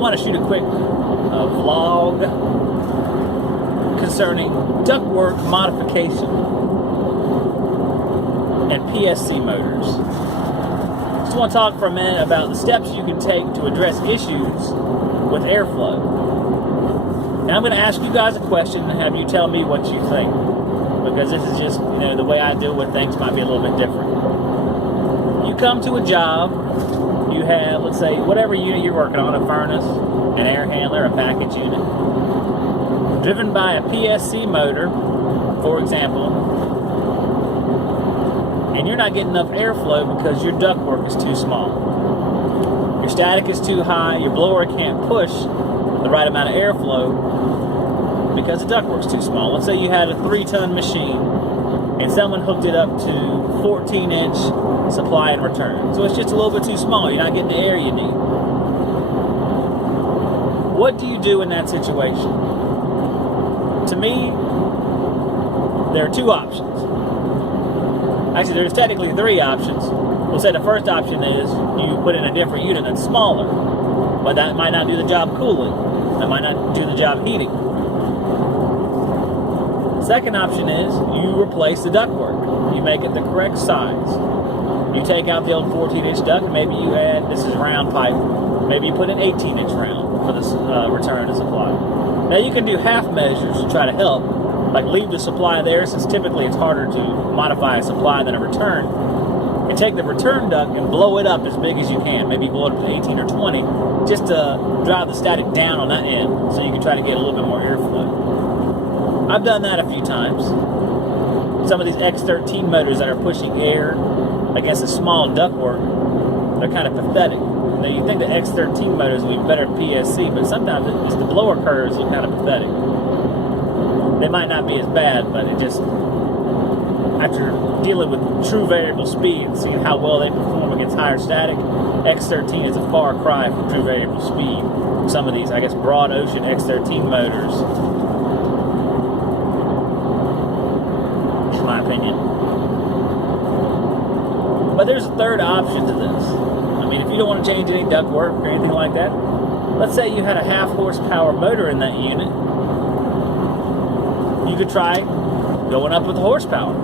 want to shoot a quick vlog concerning ductwork modification and PSC motors. Just want to talk for a minute about the steps you can take to address issues with airflow. Now I'm going to ask you guys a question and have you tell me what you think, because this is just, the way I deal with things might be a little bit different. You come to a job, you have, let's say, whatever unit you're working on, a furnace, an air handler, a package unit, driven by a PSC motor, for example, and you're not getting enough airflow because your ductwork is too small. Your static is too high, your blower can't push the right amount of airflow because the ductwork's too small. Let's say you had a 3-ton machine and someone hooked it up to 14-inch supply and return. So it's just a little bit too small. You're not getting the air you need. What do you do in that situation? To me, there are two options. Actually, there's technically 3 options. We'll say the first option is you put in a different unit that's smaller, but that might not do the job cooling. That might not do the job heating. Second option is you replace the ductwork. You make it the correct size. You take out the old 14-inch duct, and maybe you add, this is round pipe, maybe you put an 18-inch round for the return to supply. Now you can do half measures to try to help, like leave the supply there, since typically it's harder to modify a supply than a return, and take the return duct and blow it up as big as you can. Maybe blow it up to 18 or 20, just to drive the static down on that end, so you can try to get a little bit more airflow. I've done that a few times. Some of these X13 motors that are pushing air against a small ductwork, they're kind of pathetic. Now you think the X13 motors will be better at PSC, but sometimes it's the blower curves look kind of pathetic. They might not be as bad, but it just, after dealing with true variable speed and seeing how well they perform against higher static, X13 is a far cry from true variable speed. Some of these, I guess, broad ocean X13 motors, in my opinion. But there's a third option to this. I mean, if you don't want to change any ductwork or anything like that, let's say you had a half horsepower motor in that unit. You could try going up with the horsepower.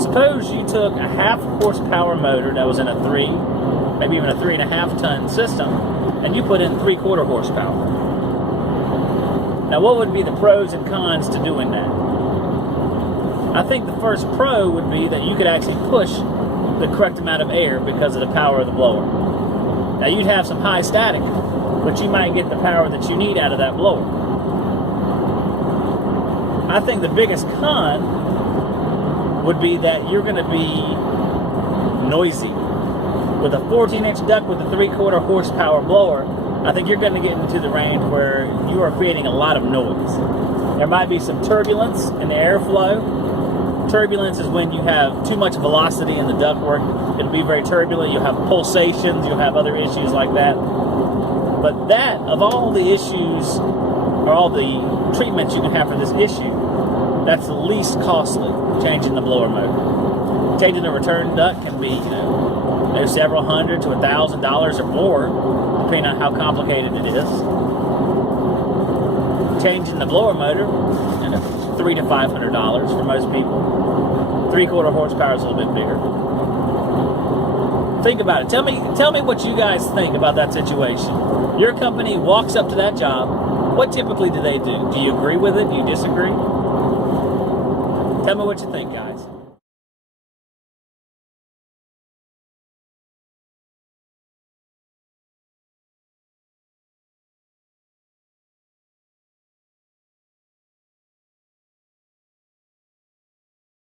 Suppose you took a half horsepower motor that was in a 3, maybe even a 3.5 ton system, and you put in 3/4 horsepower. Now what would be the pros and cons to doing that? I think the first pro would be that you could actually push the correct amount of air because of the power of the blower. Now you'd have some high static, but you might get the power that you need out of that blower. I think the biggest con would be that you're going to be noisy. With a 14-inch duct with a 3/4 horsepower blower, I think you're going to get into the range where you are creating a lot of noise. There might be some turbulence in the airflow. Turbulence is when you have too much velocity in the ductwork. It'll be very turbulent. You'll have pulsations. You'll have other issues like that. But that, of all the issues, or all the treatments you can have for this issue, that's the least costly, changing the blower motor. Changing the return duct can be, there's several hundred to $1,000 or more, depending on how complicated it is. Changing the blower motor, $300 to $500 for most people. 3/4 horsepower is a little bit bigger. Think about it. Tell me what you guys think about that situation. Your company walks up to that job. What typically do they do? Do you agree with it? Do you disagree? Tell me what you think, guys.